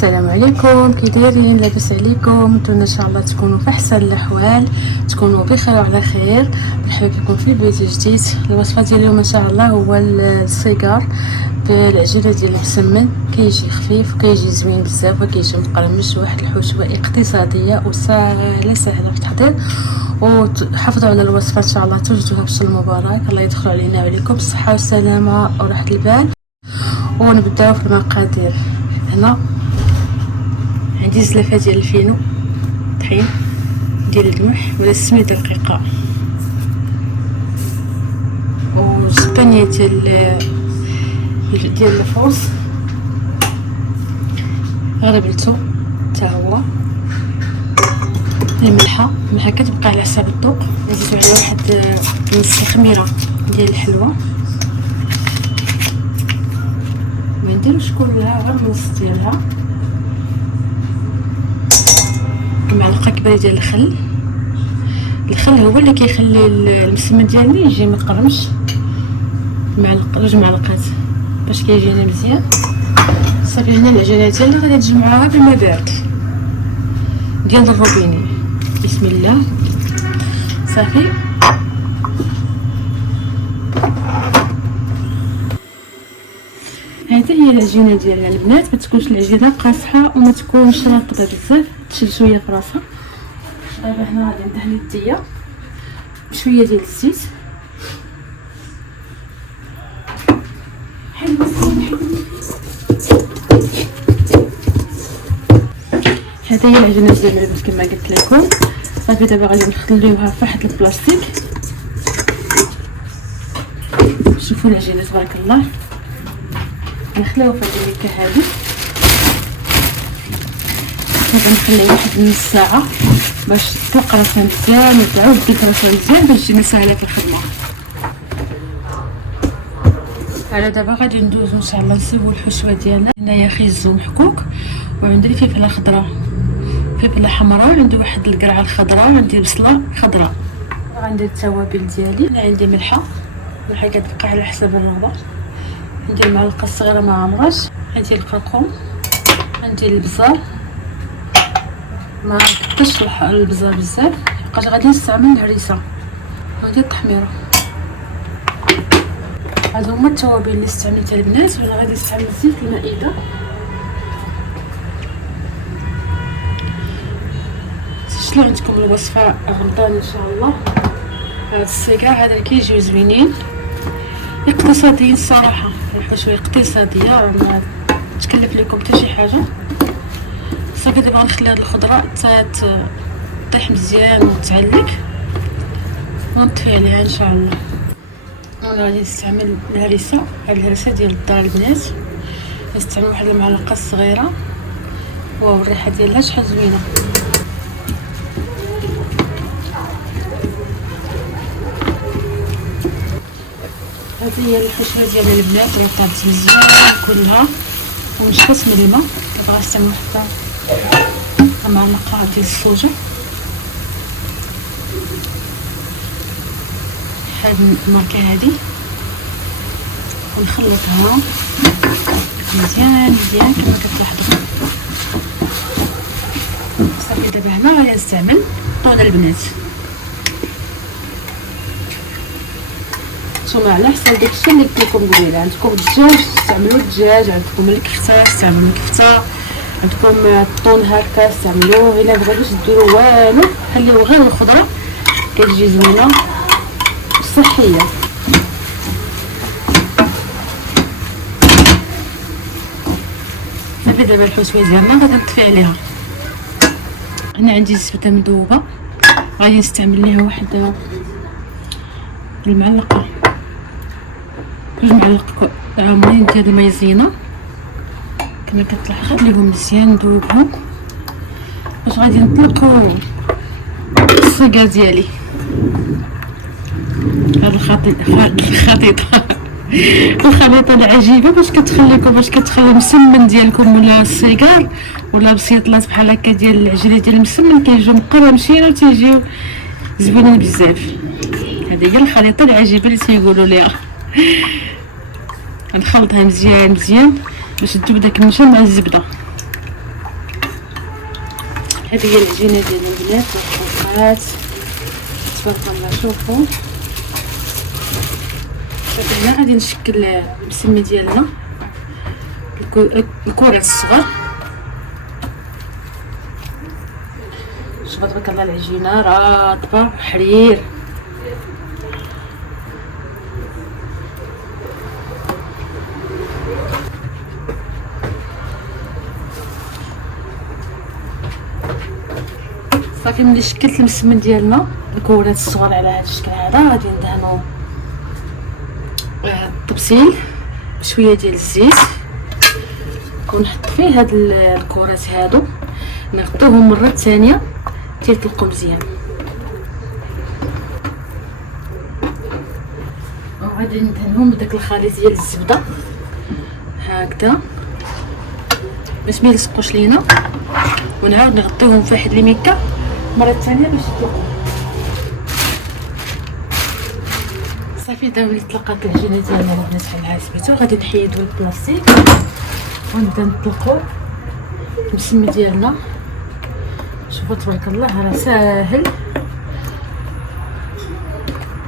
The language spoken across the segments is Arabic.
السلام عليكم، كي دايرين؟ لاباس عليكم؟ نتمنى ان شاء الله تكونوا في احسن الاحوال، تكونوا بخير وعلى خير. مرحبا بكم في فيديو جديد. الوصفه ديال اليوم ان شاء الله هو السيجار بالعجينه ديال المسمن. كيجي خفيف وكيجي زوين بزاف وكيجي مقرمش، واحد الحشوه اقتصاديه وسهله في التحضير. وحافظوا على الوصفه ان شاء الله توجدوها بشكل مبارك. الله يدخل علينا وعليكم بالصحه والسلامه وراحه البال. ونبداو في المقادير. هنا عندي زلافه ديال الفينو، طحين ديال القمح ولا السميده دقيقه، وسبانيه ديال الفوز غربلتو حتى هو، الملحه كتبقى على حساب الذوق. نزيدو على واحد نص خميره ديال الحلوه، ما نديروش كلها غير النص ديالها. معلقه كبيره ديال الخل هو اللي كيخلي المسمن ديالنا يجي مقرمش. جوج معلقات باش كيجينا مزيان. صافي هنا العجينه ديالنا غادي نجمعوها بالماء بارد ديال الروبيني. بسم الله. صافي هذه هي العجينه ديالنا البنات. ما تكونش العجينه قاصحه وما تكونش رطبه بزاف، تشد شويه في راسها. دابا هنا غادي ندهن يديا بشويه ديال الزيت. هذه هي العجينه ديالنا كما قلت لكم. صافي دابا غادي نخليوها في واحد البلاستيك. شوفوا العجينه تبارك الله. نخليوها في هذه الكه هذه. غادي نخليها واحد نص ساعه باش تطلق راسها مزيان وتعاود تطلق راسها مزيان باش تجينا ساهله في الخدمه. على دابا غادي ندوزو ان شاء الله نسيبو الحشوه ديالنا. هنايا خيز محكوك، وعندي فلفله خضراء، فلفله حمراء، وعندي واحد القرعه الخضراء، وعندي بصله خضراء. غندير التوابل ديالي. هنا عندي ملحه كتبقى على حسب الرغبه. عندي المعلقه الصغيره مع عمراش، عندي الكركم، عندي البزار. ما كترش البزار بزاف حقاش غادي نستعمل الهريسه، وعندي التحميره. هادو هما التوابل اللي استعملتها البنات. وانا غادي نستعمل زيت المائده. شنو عندكم الوصفه غدان ان شاء الله. هاد السيجار هذا كيجيو زوينين اقتصاديين الصراحه، الحشوه اقتصاديه ما تكلف لكم حتى شي حاجه. صافي دابا غنخلي هاد الخضره تطيح مزيان وتعلك ونطفي عليها ان شاء الله. انا غادي نستعمل الهريسه. هاد الهريسه ديال الدار البنات، نستعمل واحد المعلقه صغيره. واو الريحه ديالها شحال زوينه. هذه هي الحشوه ديال البنات اللي طابت مزيان كلها ونشفت من الماء. دابا غنستعمل واحد معلقه ديال الصوجه. هاد الماركه هادي ونخلطها مزيان كما كتلاحظوا. صافي دابا هنا غادي نستعمل طون البنات. نتوما على حسب داكشي اللي قلت لكم قبيله. عندكم الدجاج استعملوا الدجاج، عندكم الكفته استعملوا الكفته، عندكم الطون هكا استعملوه. الا بغيتوش ديروا والو خليو غير الخضره كتجي زوينه وصحيه. صافي دابا الحشوه ديالنا غادي نطفي عليها. هنا عندي الزبده مذوبه، غادي نستعمل ليها واحد المعلقه، جوج معالق عامرين ديال المايزينا كما كتلاحظوا. نخليهم مزيان نذوبهم باش غادي نطلقوا الصيغه ديالي. هاد الخليطه العجيبه باش كتخلي المسمن ديالكم ولا السيجار ولا بسيطلات بحال هكا ديال العجينه ديال المسمن كيجيو مقرمشين وتيجيو زوينين بزاف. هذه هي الخليطه العجيبه اللي تيقولوا ليها. غنخلطها مزيان باش تذوب داك النشا مع الزبده. هذه هي العجينه ديال البنات والخلطات تبارك الله. شوفوا هنا غادي نشكل المسمى ديالنا الكرات الصغار. شوفوا تبارك الله العجينه رطبه حرير. صافي ملي شكلت المسمن ديالنا الكرات الصغار على هذا الشكل هذا غادي ندهنوا الطبسيل بشويه ديال الزيت ونحط فيه هاد الكرات هادو نغطوهم مره ثانيه تيطلقوا مزيان. وغادي ندهنهم بداك الخليط ديال الزبده هكذا باش ما يلصقوش لينا، ونعاود نغطيهم في واحد الميكا مره ثانيه باش يطلقوا. صافي دابا ملي طلقات العجينه ديالنا البنات بحال سميتو غادي نحيدو البلاستيك ونبدا نطلقو المسمى ديالنا. شوفوا تبارك الله راه ساهل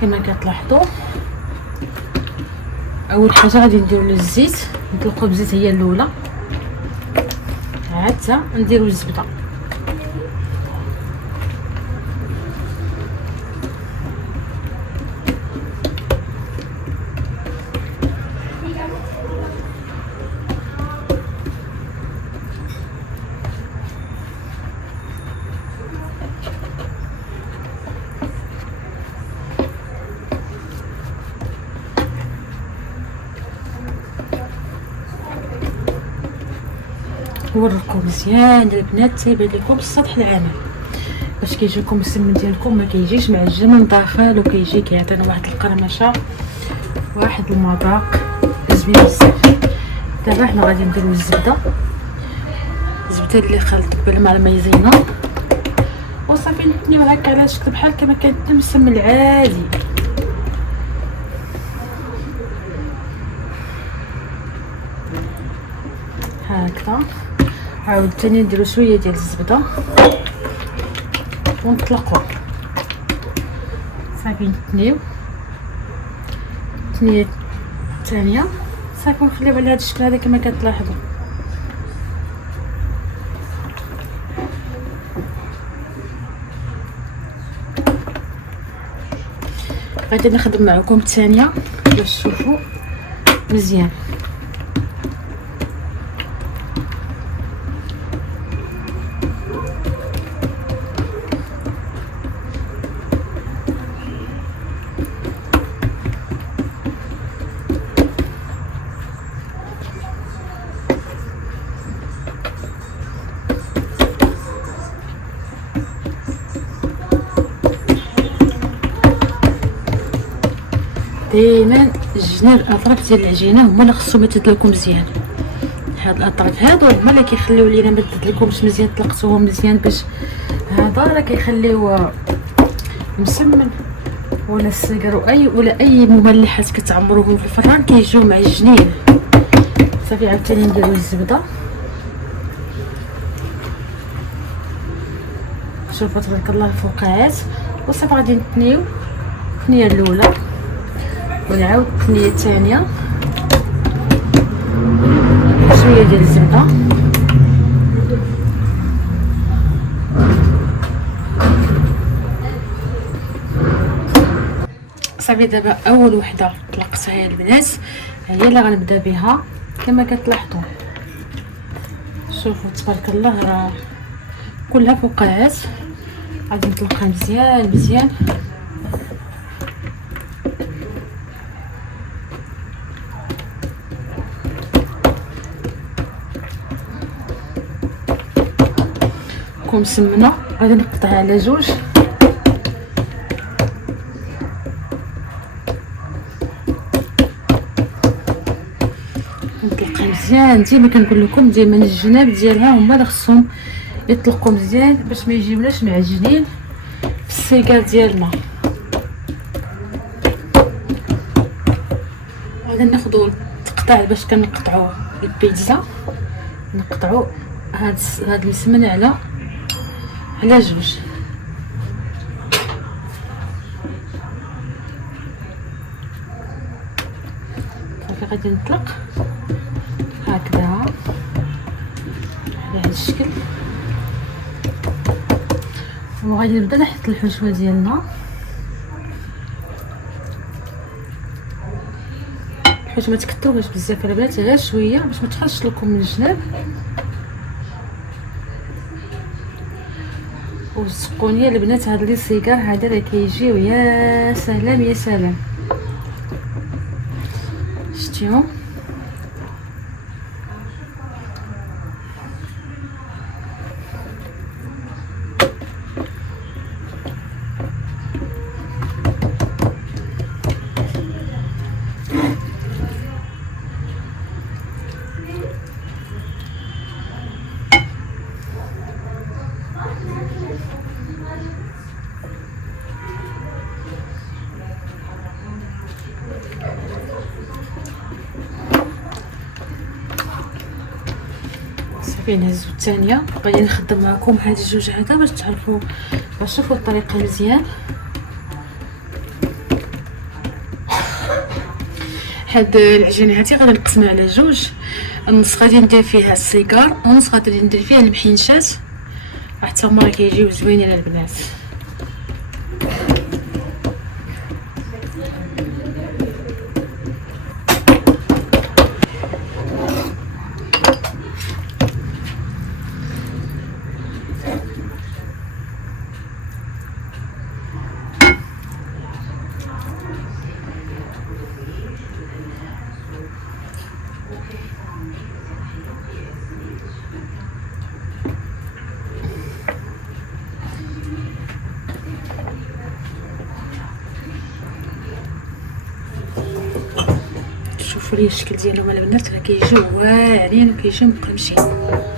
كما كتلاحظوا. اول حاجه غادي نديرو له الزيت، نطلقو بزيت هي الاولى، عاد حتى نديرو الزبده. نوريكم مزيان البنات تيبان لكم السطح العمل باش كيجيكم السمن ديالكم ما كيجيش معجن من داخل وكيجي كيعطينا واحد القرمشه واحد المذاق زوين بزاف. دابا حنا غادي نديرو الزبده اللي خلطت بالماء على مايزينا وصافي نتنيو هكا على شكل بحال كما كان السمن العادي. هكذا عاود ثاني نديرو شويه ديال الزبده ونطلقو. صافي نتنيو تنيه ثانيه صافي نخليو على هذا الشكل هذا كما كتلاحظوا. غادي نخدم معكم الثانيه باش تشوفوا مزيان. دائما الجناب الاطراف ديال العجينه هما اللي خصهم يتدلكوا مزيان. هاد الاطراف هادو هما اللي كيخليو لينا ما تدلكوش مزيان، طلقتوهم مزيان باش هذا راه كيخليو المسمن ولا السكر ولا اي مملحات كتعمروهم في الفران كيجيو معجنين. صافي عاوتاني نديرو الزبده. شوفوا تبارك الله الفقاعات وصافي غادي نتنيو الثنيه الاولى ونعاود الثنيه الثانيه شويه ديال الزبده. صافي دابا اول وحده طلقتها يا البنات هي اللي غنبدا بها كما كتلاحظوا. شوفوا تبارك الله راه كلها فقاعات غادي نطلقها مزيان مزيان. كون مسمنه غادي نقطعها على جوج نطلقها مزيان. ديما كنقول لكم ديما الجناب ديالها هما اللي خصهم يطلقوا مزيان باش ما يجيوناش معجنين في السيكار ديالنا. غادي ناخذوا التقطاع باش كنقطعوا البيتزا، نقطعوا هاد المسمن على على جوج. صافي غادي نطلق هكذا على هذا الشكل، وغادي نبدا نحط الحشوه ديالنا. الحشوه ما تكثروهاش بزاف البنات، غير شويه باش ما تخرجش لكم من الجناب. وصدقوني البنات هاد لي سيجار هذا راه كيجيو يا سلام يا سلام. شتيهم؟ صافي نهزو الثانيه. غادي نخدم معكم هاد الجوج هذا باش تعرفوا، باش تشوفوا الطريقه مزيان. هاد العجينه هادي غادي نقسمها على جوج، النص غادي ندير فيها السيجار ونص غادي ندير فيها المحينشات، حتى هما كيجيو زوينين البنات. شوفوا لي الشكل ديالهم البنات، راه كيجيو واعرين وكيجيو مقرمشين.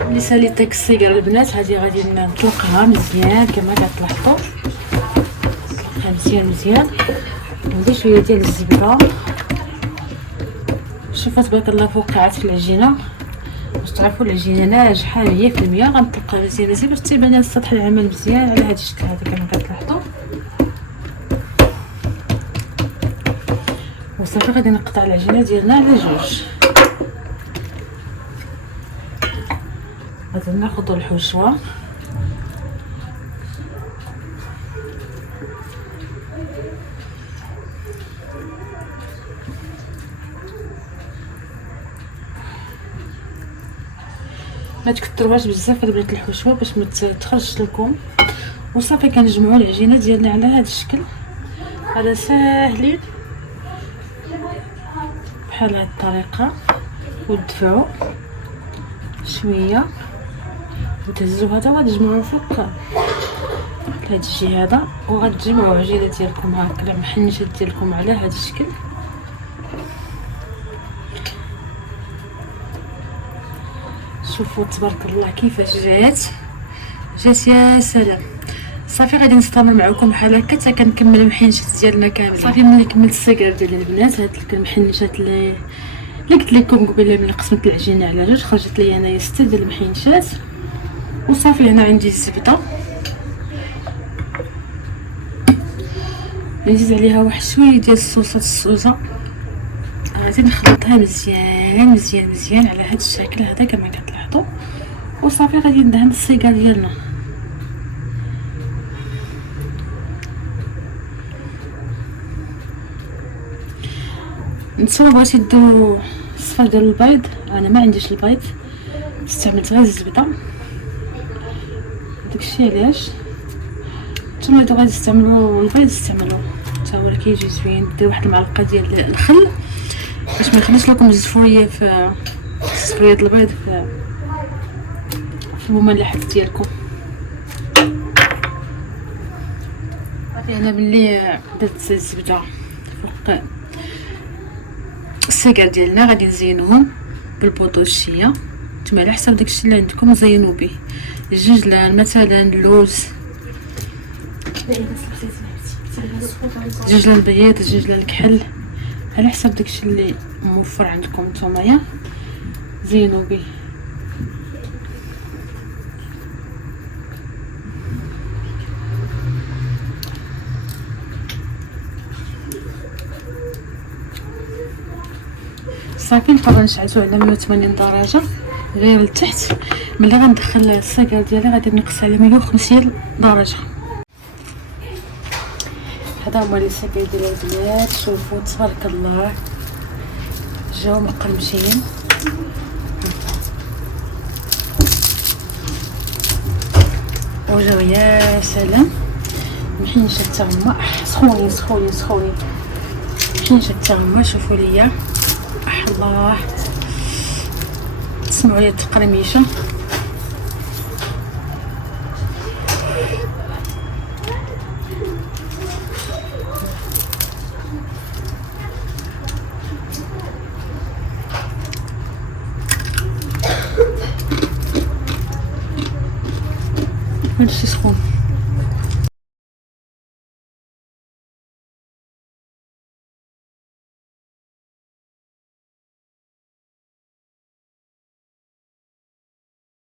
ملي ساليت داك السيجار البنات هذه غادي نطلقها مزيان كما كتلاحظوا، نطلقها مزيان مزيان وندير شويه ديال الزبده. شوفوا تبارك الله فوقعات في العجينه، باش تعرفوا العجينه ناجحه 100%. غنطلقها مزيان مزيان باش تيبان لنا سطح العمل مزيان على هذا الشكل هذا كما كتلاحظوا. وصافي غادي نقطع العجينه ديالنا على جوج. غادي ناخذ الحشوه ما تكثروهاش بزاف البنات الحشوه باش ما تخرجش لكم. وصافي كنجمعوا العجينه ديالنا على هذا الشكل هذا ساهلين بحال هاد الطريقه، وتدفعوا شويه وتهزوا هذا وغتجمعوا فوق هاد الجهه هذا، وغتجمعوا عجينه ديالكم هكا المحنشات ديالكم على هذا الشكل. شوفوا تبارك الله كيفاش جات يا سلام. صافي غادي نستمر معكم بحال هكا حتى كنكمل المحنشات ديالنا كاملين. صافي ملي كملت السيجار ديال البنات، هاد المحنشات اللي قلت لكم قبيله ملي قسمت العجينه على جوج خرجت لي انايا 6 ديال المحنشات. وصافي هنا عندي الزبده نزيد عليها واحد شويه ديال الصوصات السوزه، غادي نخلطها مزيان مزيان مزيان على هذا الشكل هذا كما كتلاحظوا. وصافي غادي ندهن السيجار ديالنا. نتوما بغيتي ديروا الصفار ديال البيض، انا ما عنديش البيض، استعملت غير الزبده. داكشي علاش نتوما اذا غادي تستعملوا البيض استعملوه حتى هو كيجي زوين. دير واحد المعلقه ديال الخل باش ما يخليش لكم الزفوريه في زفوريه البيض في المملحه ديالكم. صافي انا ملي درت الزبده فوق السيجار ديالنا غادي نزينوهم بالبطوشيه، نتوما على حسب داكشي اللي عندكم زينوا به، الججلان مثلا، اللوز، الججلان البيض، الججلان الكحل، على حسب داكشي اللي موفر عندكم نتوما زينوا به. صافي نبقاو نشعلو على 180 درجه غير لتحت. ملي غندخل الصيقال ديالي غادي نقص على 150 درجه. هذا هما لي صيقال ديال البنات. شوفوا تبارك الله جاو مقرمشين. وجاو يا سلام محينشه حتى هما سخونين سخونين سخونين محينشه حتى هما. شوفوا ليا الله تسمعوا لي التقرميشه. هادشي سخون.